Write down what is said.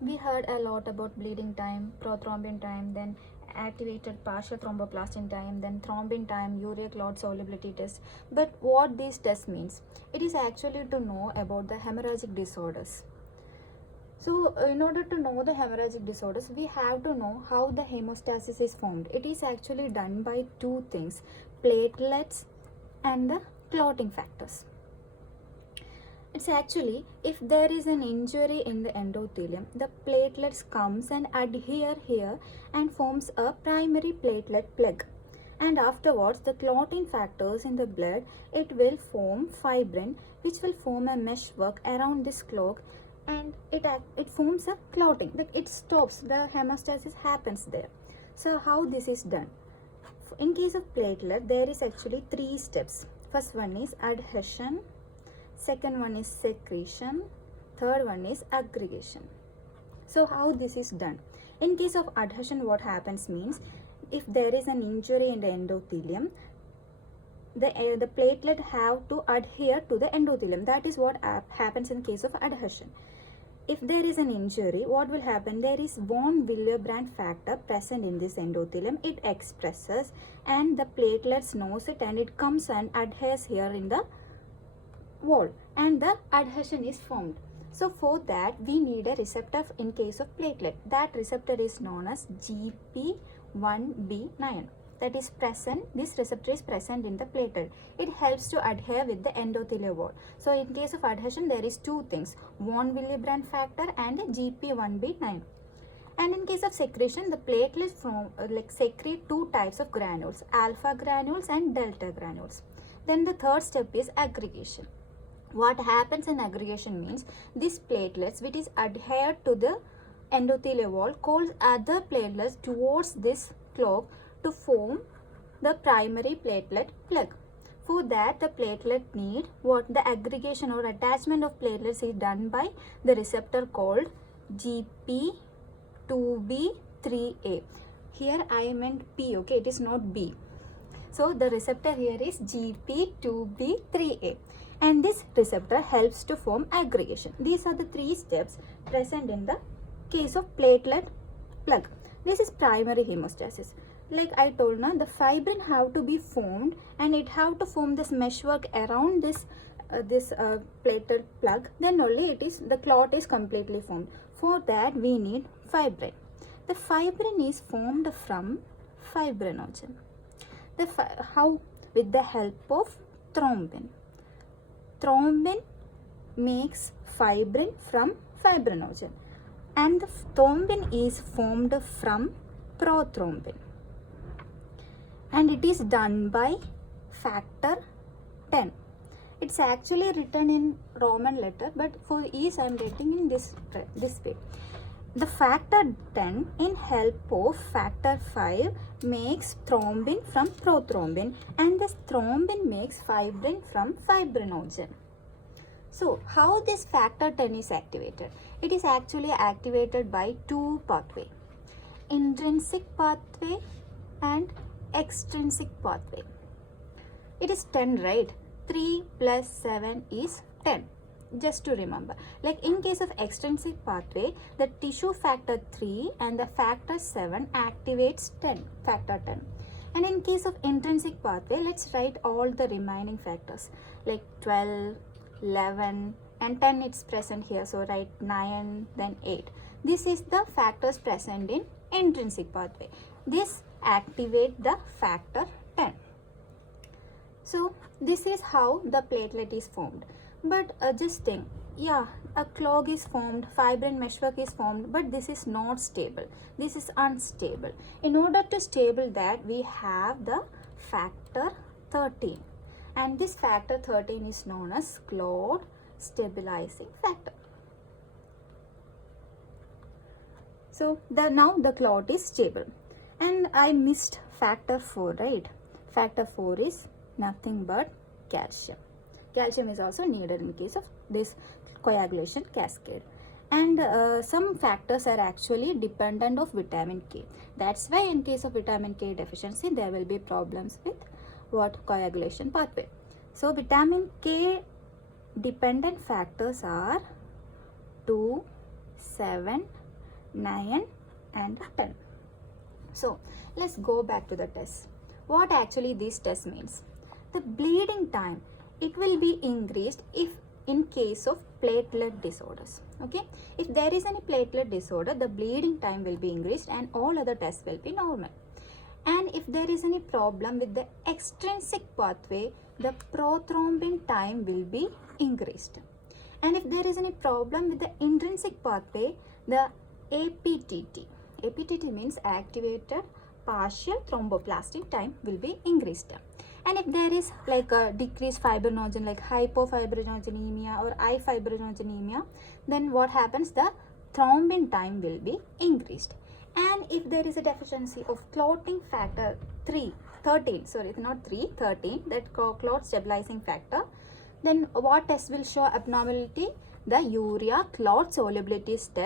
We heard a lot about bleeding time, prothrombin time, then activated partial thromboplastin time, then thrombin time, urea clot solubility test. But what these tests means? It is actually to know about the hemorrhagic disorders. So, in order to know the hemorrhagic disorders, we have to know how the hemostasis is formed. It is actually done by two things: platelets and the clotting factors. It's actually, if there is an injury in the endothelium, the platelets comes and adhere here and forms a primary platelet plug. And afterwards, the clotting factors in the blood, it will form fibrin, which will form a meshwork around this clot, and it forms a clotting. Like it stops, the hemostasis happens there. So how this is done? In case of platelet, there is actually three steps. First one is adhesion, second one is secretion, third one is aggregation. So how this is done? In case of adhesion, what happens means, if there is an injury in the endothelium, the platelet have to adhere to the endothelium. That is what happens in case of adhesion. If there is an injury, what will happen? There is von Willebrand factor present in this endothelium. It expresses and the platelets knows it, and it comes and adheres here in the wall, and the adhesion is formed. So for that we need a receptor in case of platelet. That receptor is known as GP1B9. That is present, this receptor is present in the platelet. It helps to adhere with the endothelial wall. So in case of adhesion, there is two things: von Willebrand factor and GP1B9. And in case of secretion, the platelets secrete two types of granules: alpha granules and delta granules. Then the third step is aggregation. What happens in aggregation means, these platelets which is adhered to the endothelial wall calls other platelets towards this clot to form the primary platelet plug. For that, the platelet need what? The aggregation or attachment of platelets is done by the receptor called GP2B3A. Here I meant P, okay, it is not B. So the receptor here is GP2B3A, and this receptor helps to form aggregation. These are the three steps present in the case of platelet plug. This is primary hemostasis. Like I told now, the fibrin have to be formed, and it have to form this meshwork around this platelet plug. Then only the clot is completely formed. For that we need fibrin. The fibrin is formed from fibrinogen. How? With the help of thrombin. Thrombin makes fibrin from fibrinogen, and the thrombin is formed from prothrombin, and it is done by factor 10. It's actually written in Roman letter, but for ease I am writing in this way. The factor 10 in help of factor 5 makes thrombin from prothrombin, and this thrombin makes fibrin from fibrinogen. So how this factor 10 is activated? It is actually activated by two pathways: intrinsic pathway and extrinsic pathway. It is 10, right? 3 plus 7 is 10. Just to remember, like in case of extrinsic pathway, the tissue factor 3 and the factor 7 activates factor 10. And in case of intrinsic pathway, let's write all the remaining factors like 12, 11 and 10. It's present here, so write 9, then 8. This is the factors present in intrinsic pathway. This activate the factor 10. So this is how the platelet is formed. But just think, yeah, a clog is formed, fibrin meshwork is formed, but this is not stable. This is unstable. In order to stable that, we have the factor 13, and this factor 13 is known as clot stabilizing factor. So now the clot is stable. And I missed factor 4, right? Factor 4 is nothing but calcium. Calcium is also needed in case of this coagulation cascade. And some factors are actually dependent of vitamin K. That's why in case of vitamin K deficiency, there will be problems with what? Coagulation pathway. So vitamin K dependent factors are 2, 7 9 and 10. So let's go back to the test. What actually this test means? The bleeding time, it will be increased if in case of platelet disorders. Okay, if there is any platelet disorder, the bleeding time will be increased and all other tests will be normal. And if there is any problem with the extrinsic pathway, the prothrombin time will be increased. And if there is any problem with the intrinsic pathway, the APTT means activated partial thromboplastin time will be increased. And if there is like a decreased fibrinogen, like hypofibrinogenemia or ifibrinogenemia, then what happens? The thrombin time will be increased. And if there is a deficiency of clotting factor 13, that clot stabilizing factor, then what test will show abnormality? The urea clot solubility test